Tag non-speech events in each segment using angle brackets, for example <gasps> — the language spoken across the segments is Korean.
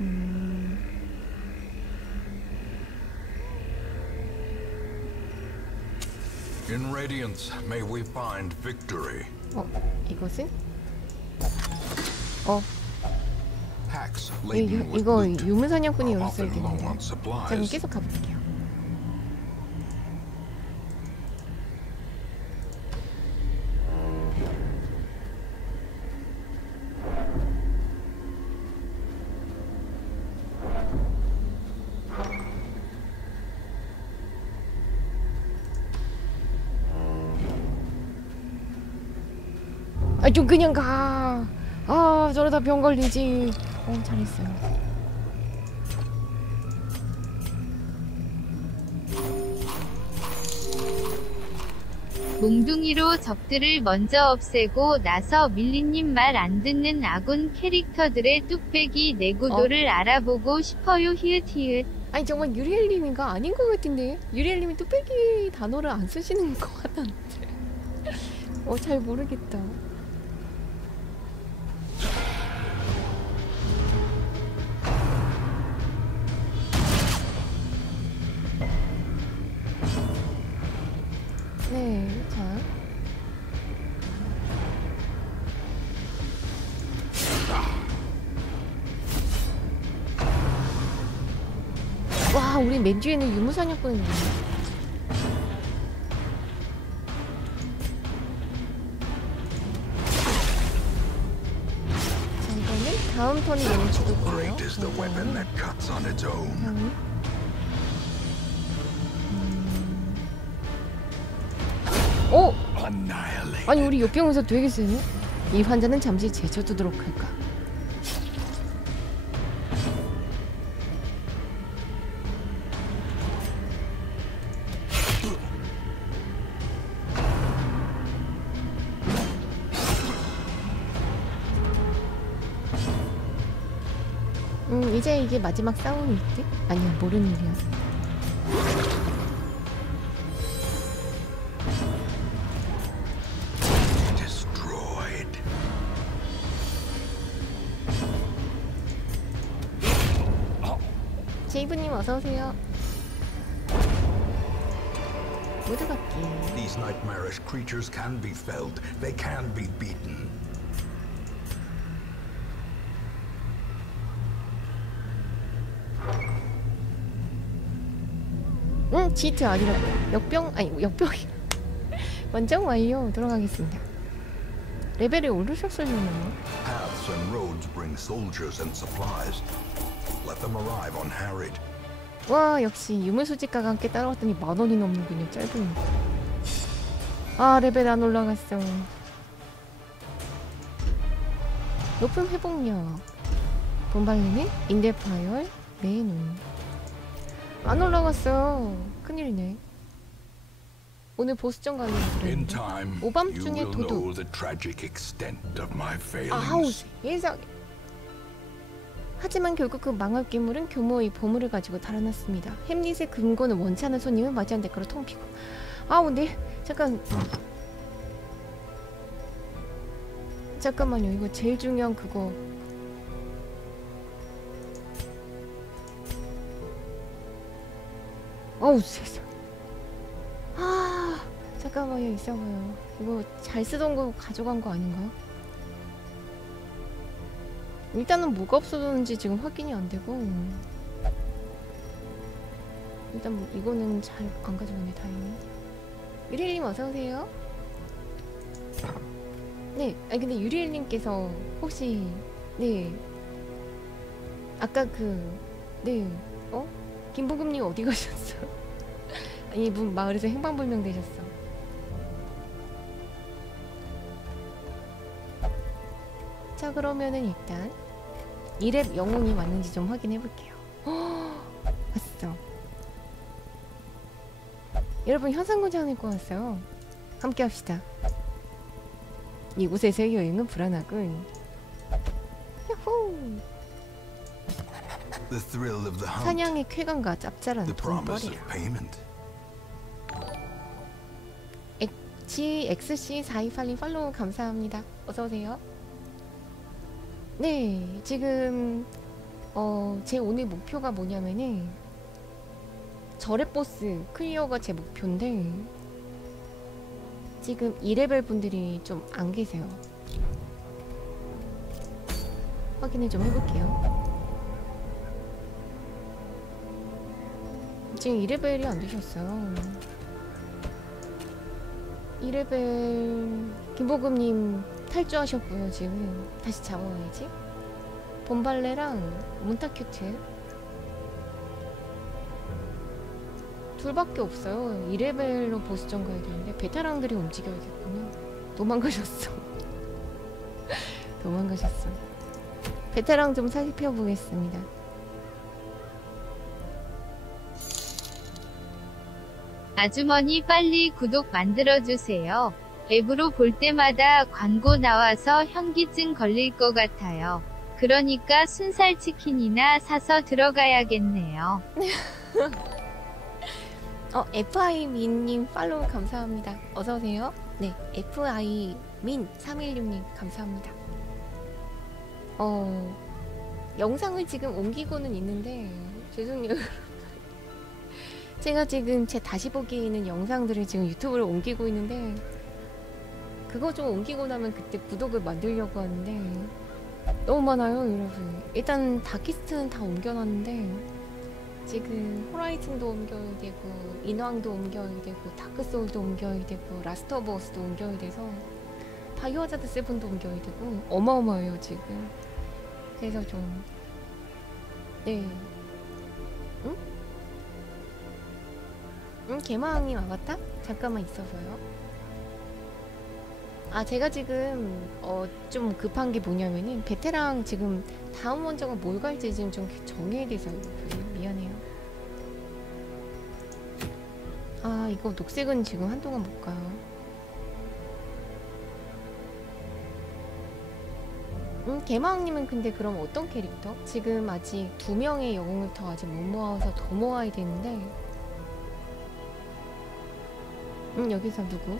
음, In Radiance, may we find victory. 어, 이것은? 어, 이, 이거 유물사냥꾼이 자, 그럼 supplies. 계속 가볼게요. 그냥 가. 아, 저러다 병 걸리지. 어, 잘했어요. 몽둥이로 적들을 먼저 없애고 나서 밀리님 말 안 듣는 아군 캐릭터들의 뚝배기 내구도를 알아보고 싶어요. 히읗 히읗. 아니 정말 유리엘님인가? 아닌 것 같은데? 유리엘님이 뚝배기 단어를 안 쓰시는 것 같았는데. <laughs> 어 잘 모르겠다 네 자. 와 우리 맨 뒤에는 유무사냥꾼이 자 다음 턴이 얘는 죽을 거예요 아니 우리 역병의사 되게 세네. 이 환자는 잠시 제쳐두도록 할까? 음 이제 이게 마지막 싸움이 있지? 아니야 모르는 일이야 어서오세요 모두 갈게 These nightmarish creatures can be felled. They can be beaten. 응, 지트 아니라고요. 역병 아니 역병이 원정 완료 돌아가겠습니다. 레벨이 오르셨을려나요? Paths and roads bring soldiers and supplies. Let them arrive unharried. 와 역시 유물 수집가가 함께 따라왔더니 만 원이 넘는군요. 짧은. 아 레벨 안 올라갔어. 높은 회복력. 본발리는 인대파열 메인. 안 올라갔어. 큰일이네. 오늘 보스전 가는 오밤중에 도둑. 아우. 예상. 하지만 결국 그 망할 괴물은 교모의 보물을 가지고 달아났습니다. 햄릿의 금고는 원치 않은 손님을 맞이한 대가로 텅비고. 아우 네 잠깐. 잠깐만요. 이거 제일 중요한 그거. 어우 세상. 아 잠깐만요 있어봐요. 이거 잘 쓰던 거 가져간 거 아닌가? 일단은 뭐가 없어졌는지 지금 확인이 안 되고. 일단 뭐 이거는 잘 안 가져가네 다행히. 유리엘님 어서오세요. 네 아니 근데 유리엘님께서 혹시 네. 아까 그네. 어? 김보금님 어디 가셨어? <laughs> 문 마을에서 행방불명 되셨어 자 그러면은 일단 이랩 영웅이 맞는지 좀 확인해 볼게요. <gasps> 왔어. 여러분 현상고장 읽고 왔어요. 함께 합시다. 이곳에서의 여행은 불안하군. 야호! The thrill of the hunt. 사냥의 쾌감과 짭짤한 The promise 돈벌이야. of payment. GXC428님 팔로우 감사합니다. 어서오세요. 네, 지금 어, 제 오늘 목표가 뭐냐면은 저랩 보스 클리어가 제 목표인데 지금 2레벨 분들이 좀 안 계세요. 확인을 좀 해볼게요. 지금 2레벨이 안 되셨어요. 2레벨 김보금님 탈주하셨고요 지금. 다시 잡아와야지? 본발레랑 몬타큐트. 둘밖에 없어요. 2레벨로 보스전 가야 되는데 베테랑들이 움직여야겠구나. 도망가셨어. <laughs> 도망가셨어. 베테랑 좀 살펴보겠습니다. 아주머니 빨리 구독 만들어주세요. 앱으로 볼 때마다 광고 나와서 현기증 걸릴 것 같아요. 그러니까 순살 치킨이나 사서 들어가야겠네요. <laughs> 어, FI 민님 팔로우 감사합니다. 어서 오세요. 네, FI 민 316님 감사합니다. 어, 영상을 지금 옮기고는 있는데 죄송해요. <laughs> 제가 지금 제 다시 보기에 있는 영상들을 지금 유튜브로 옮기고 있는데 그거 좀 옮기고 나면 그때 구독을 만들려고 하는데 너무 많아요, 여러분. 일단 다키스트는 다 옮겨놨는데 지금 호라이즌도 옮겨야 되고 인왕도 옮겨야 되고 다크소울도 옮겨야 되고 라스트 오브 어스도 옮겨야 돼서 바이오하자드 세븐도 옮겨야 되고 어마어마해요 지금 그래서 좀 네. 응? 응? 개마왕님 와봤다? 잠깐만 있어서요 아 제가 지금 어 좀 급한 게 뭐냐면은 베테랑 지금 다음 원정은 뭘 갈지 지금 좀 정해야 돼서 미안해요. 아 이거 녹색은 지금 한동안 못 가요. 음 개마왕님은 근데 그럼 어떤 캐릭터? 지금 아직 두 명의 영웅을 더 아직 못 모아서 더 모아야 되는데 음 여기서 누구?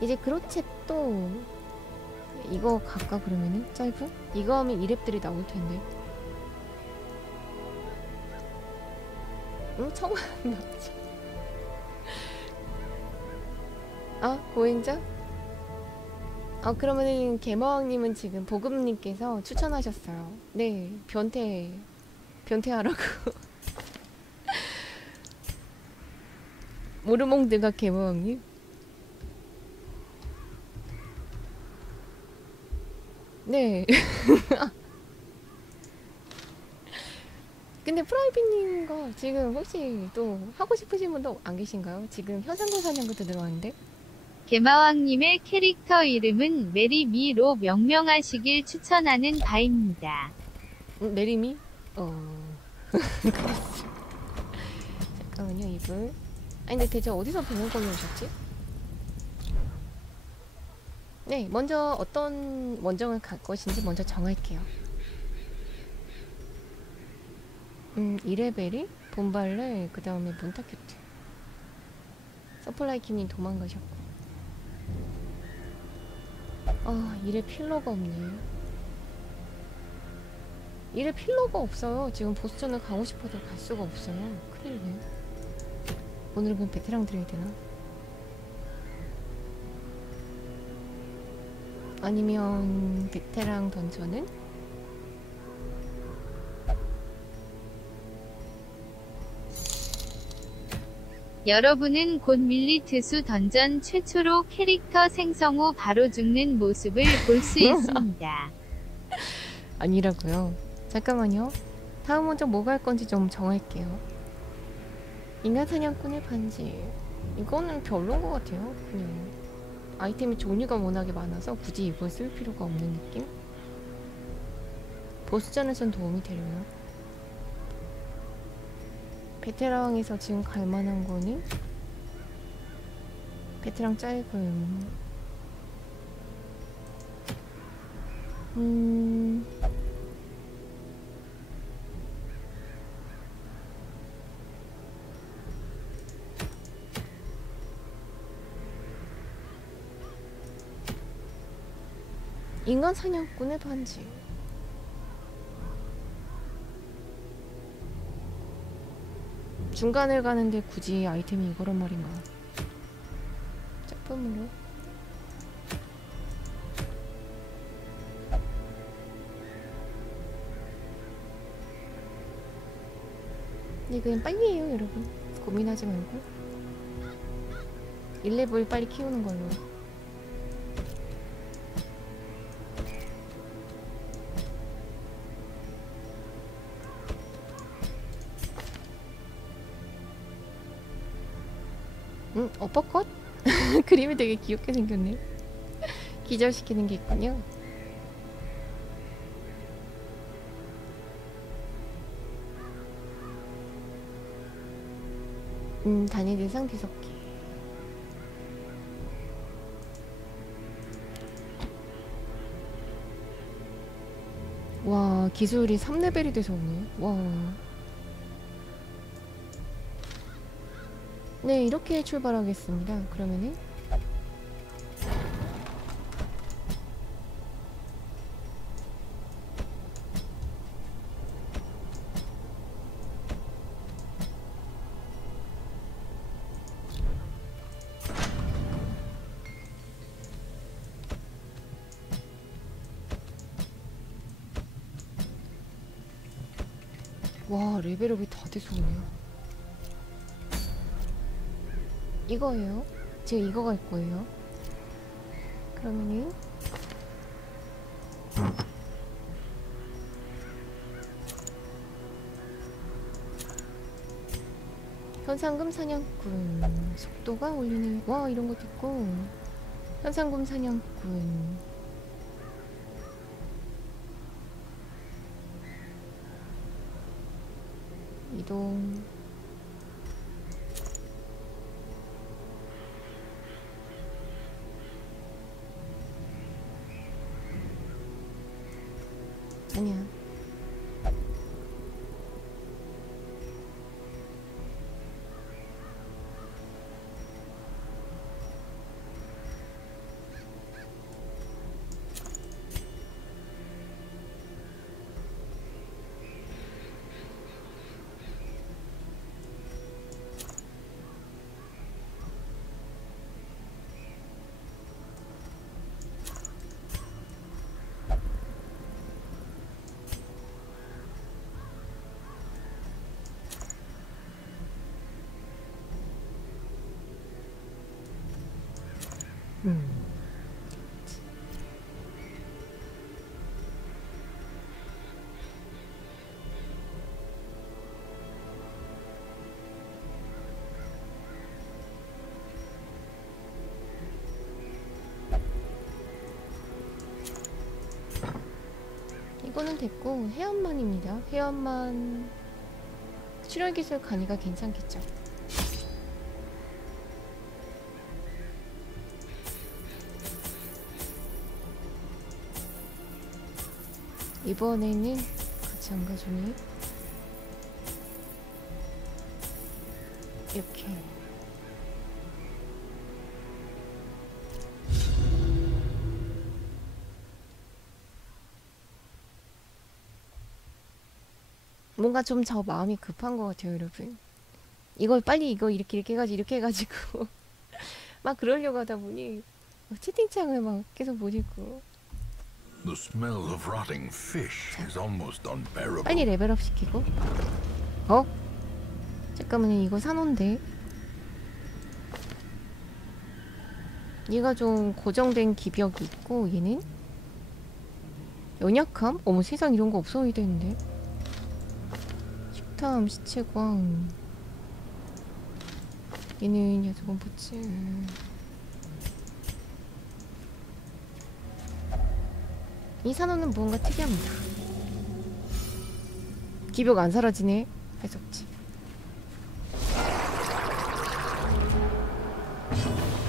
이제 그렇지 또 이거 갈까 그러면은 짧은? 이거 하면 이랩들이 나올 텐데. 응 청아 맞지? 아 고행자? 아 그러면은 개마왕님은 지금 보금님께서 추천하셨어요. 네 변태 변태하라고. <laughs> 모르몽드가 개마왕님? 네. <laughs> 근데 프라이빗님 거 지금 혹시 또 하고 싶으신 분도 안 계신가요? 지금 현상금 사냥부터 들어왔는데? 개마왕님의 캐릭터 이름은 메리미로 명명하시길 추천하는 바입니다. 음, 내림이? 어... <laughs> 잠깐만요, 이불. 아니, 근데 대체 어디서 병원 걸려 오셨지? 네, 먼저 어떤 원정을 갈 것인지 먼저 정할게요. 음, 이레벨이 본발레, 그 다음에 몬타큐트. 서플라이 킴님 도망가셨고. 아, 이래 필러가 없네. 이래 필러가 없어요. 지금 보스전을 가고 싶어도 갈 수가 없어요. 큰일이네. 오늘은 그럼 베테랑 드려야 되나? 아니면 베테랑 던전은? 여러분은 곧 밀리트수 던전 최초로 캐릭터 생성 후 바로 죽는 모습을 볼 수 <laughs> 있습니다. 아니라고요. 잠깐만요. 다음 먼저 뭐갈 건지 좀 정할게요. 인간 사냥꾼의 반지. 이거는 별론 것 같아요. 그냥 아이템이 종류가 워낙에 많아서 굳이 이걸 쓸 필요가 없는 느낌? 보스전에선 도움이 되려나? 베테랑에서 지금 갈 만한 거는 베테랑 짧은 음 인간 사냥꾼의 반지 중간을 가는데 굳이 아이템이 이거란 말인가. 짝품으로. 네, 그냥 빨리 해요 여러분 고민하지 말고 1레벨 빨리 키우는 걸로 어퍼컷? <laughs> 그림이 되게 귀엽게 생겼네 <laughs> 기절시키는 게 있군요. 음, 단위 대상 뒤섞기. 와 기술이 3레벨이 돼서 오네. 와 네, 이렇게 출발하겠습니다. 그러면은 와, 레벨업이 다 돼서 오네요. 이거예요. 제가 이거 갈 거예요. 그러면은 현상금 사냥꾼 속도가 올리는 와 이런 것도 있고 현상금 사냥꾼 이동 이거는 됐고 회원만입니다. 회원만 출혈 기술 간이가 괜찮겠죠. 이번에는 같이 안 가주니 이렇게. 뭔가 좀 저 마음이 급한 것 같아요, 여러분. 이걸 빨리 이거 이렇게 이렇게 해가지고 이렇게 해가지고. <laughs> 막 그러려고 하다 보니 채팅창을 막 계속 못 읽고 The smell of rotting fish is almost unbearable. 빨리 레벨업 시키고 어? 잠깐만요 이거 사놓은데 얘가 좀 고정된 기벽이 있고 얘는 연약함? 어머 세상 이런 거 없어야 되는데 식탐, 시체광 얘는 야수건 포츠 이 산호는 무언가 특이합니다. 기벽 안 사라지네. 할 수 없지.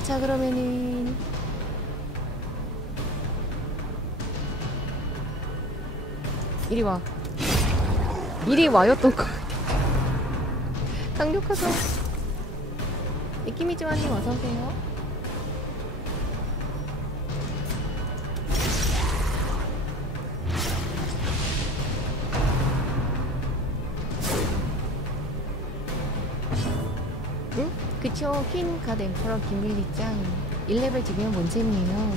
자 그러면은 이리 와. 이리 와였던 거 <laughs> 강력하다 느낌이지만님 어서오세요 그쵸. 퀸갓 엠퍼러 김밀리짱 1레벨 집이면 뭔 재미예요?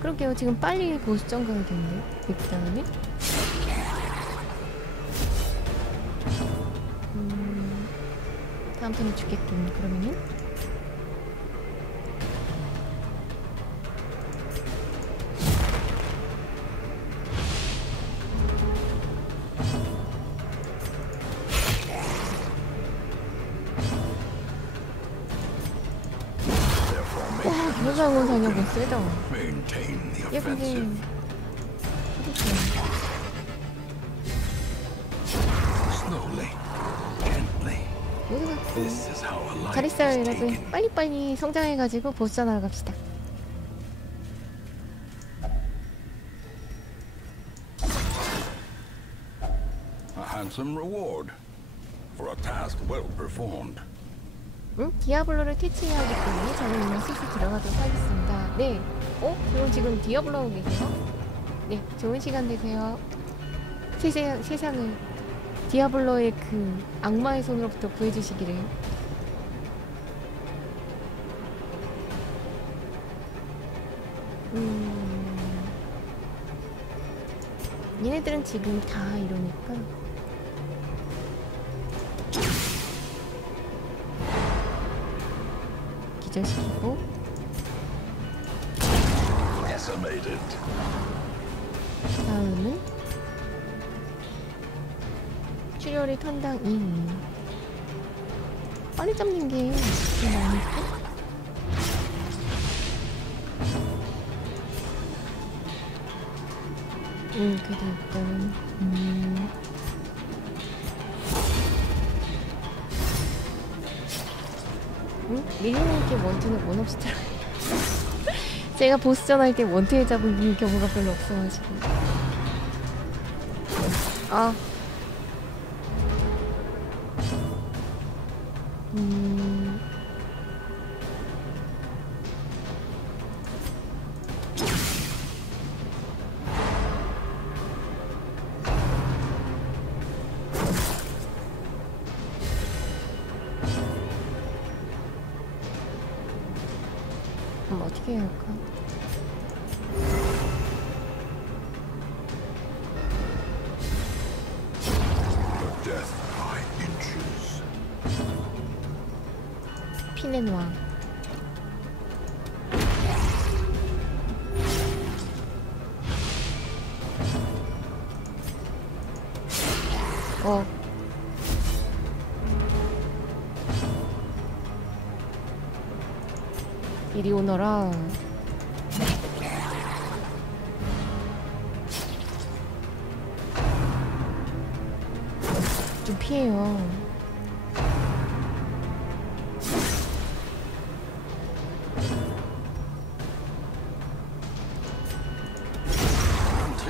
그러게요. 지금 빨리 보스전 가야겠네. 일단은 음, 다음 턴에 죽겠군 그러면은 is how a life 잘 있어요 여러분. 빨리빨리 성장해가지고 보스전 하러 갑시다 A handsome reward for a task well performed. 응? 디아블로를 퇴치해야 하기 때문에 저는 이만 슬슬 들어가도록 하겠습니다. 네. 어? 그럼 지금 디아블로 하고 계세요? 네. 좋은 시간 되세요. 세상, 세상을 디아블로의 그 악마의 손으로부터 구해주시기를. 음. 얘네들은 지금 다 이러니까. 기절시키고. 다음은 출혈이 턴당 2 빨리 잡는 게 많을까? 음 그래도 일단은 음 응? 미리님께 원투는 원 없이 들어 <laughs> 제가 보스전 할 때 원투에 잡은 경우가 별로 없어가지고. 아. 음... 피네노아. 어. 이리 오너라. 좀 피해요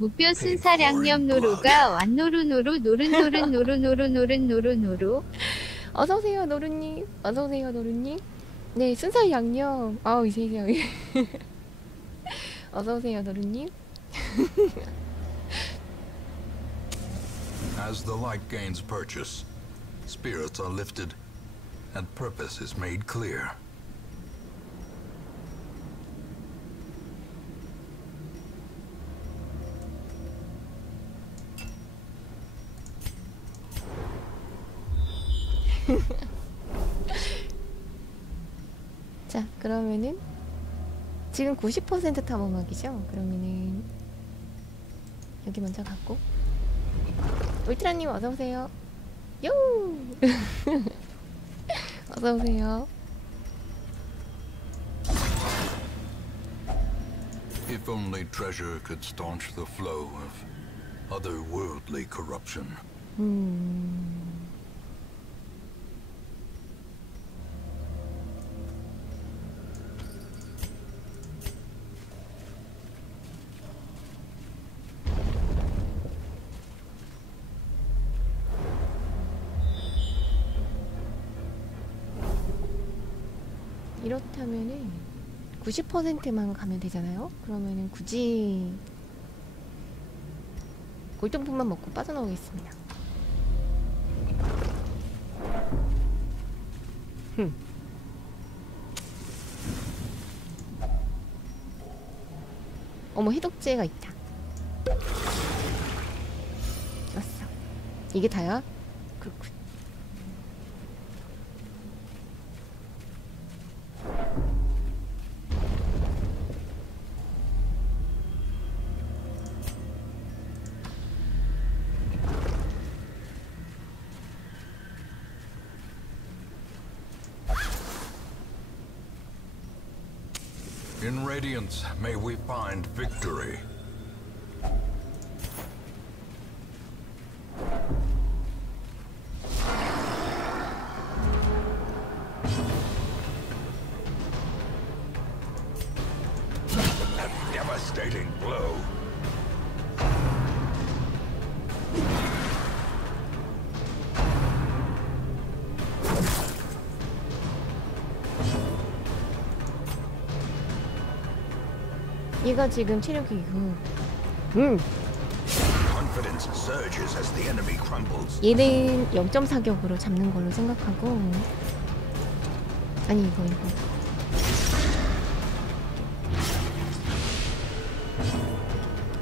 무뼈 순사량념 노루가 완노루 노루 노른 노른 노루 노루 노른 노루 노루. 어서 오세요 노루님. 어서 오세요 노루님. 네 순살 양념. 아우 이 세상에 <laughs> 어서 오세요 노루님. <laughs> As the light gains purchase, spirits are lifted, and purpose is made clear. 그러면은 지금 90% 탐험하기죠 그러면은 여기 먼저 갖고 울트라님 어서오세요 요 어서오세요 If only treasure could staunch the flow of otherworldly corruption. 음 이렇다면은 90%만 가면 되잖아요? 그러면은 굳이 골동품만 먹고 빠져나오겠습니다. 흠. 어머 해독제가 있다. 왔어. 이게 다야? 그렇군. In Radiance, may we find victory. 얘가 지금 체력이 음. 음. 얘는 0.4격으로 잡는 걸로 생각하고 아니 이거 이거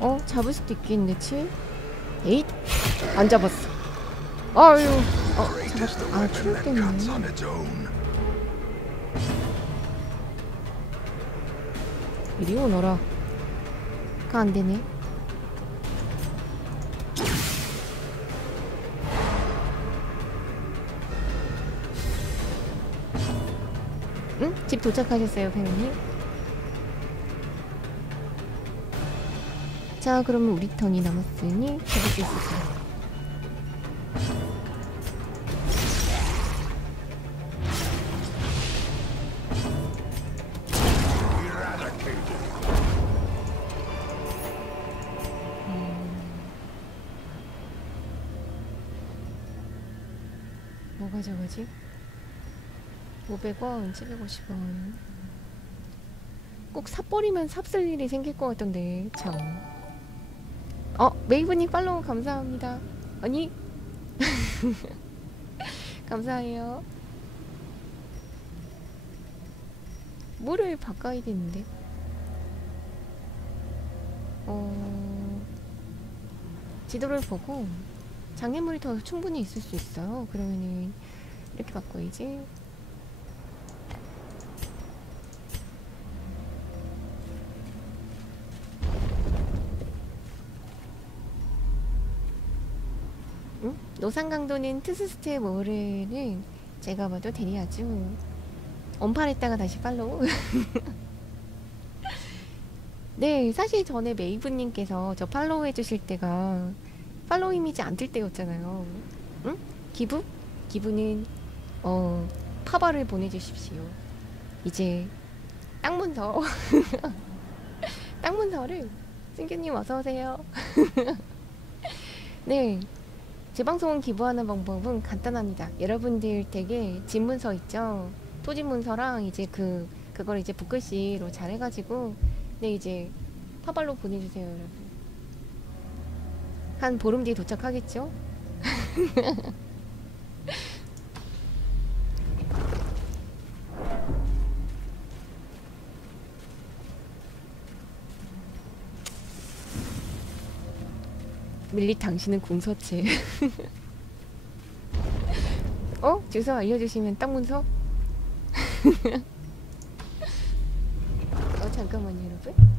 어 잡을 수도 있겠는데 7 8 안 잡았어 아유 어 잡았다 아 own. 이리 오너라 가 안되네 응? 집 도착하셨어요 배우님? 자 그러면 우리 턴이 남았으니 잡을 수 있을까요? 뭐가 저거지? 500원, 750원. 꼭 삽버리면 삽쓸 일이 생길 것 같던데, 참. 어, 메이브님 팔로우 감사합니다. 아니? <laughs> 감사해요. 뭐를 바꿔야 되는데? 어, 지도를 보고 장애물이 더 충분히 있을 수 있어요. 그러면은 이렇게 바꿔야지. 응? 노상강도는 트스스트의 모르는 제가 봐도 대리하죠. 언팔했다가 다시 팔로우. <laughs> 네, 사실 전에 메이브님께서 저 팔로우 해주실 때가 팔로우 이미지 안 뜰 때였잖아요. 응? 기부? 기부는 어 파바를 보내주십시오. 이제 땅 문서 <laughs> 땅 문서를 승규님 어서 오세요. <laughs> 네, 제 방송은 기부하는 방법은 간단합니다. 여러분들 댁에 집 문서 있죠? 토지 문서랑 이제 그 그걸 이제 붓글씨로 잘 해가지고 네 이제 파발로 보내주세요, 여러분. 한 보름 뒤에 도착하겠죠? <laughs> 밀리 당신은 궁서체. <laughs> 어? 주소 알려주시면 땅 문서? <laughs> 어 잠깐만요 여러분.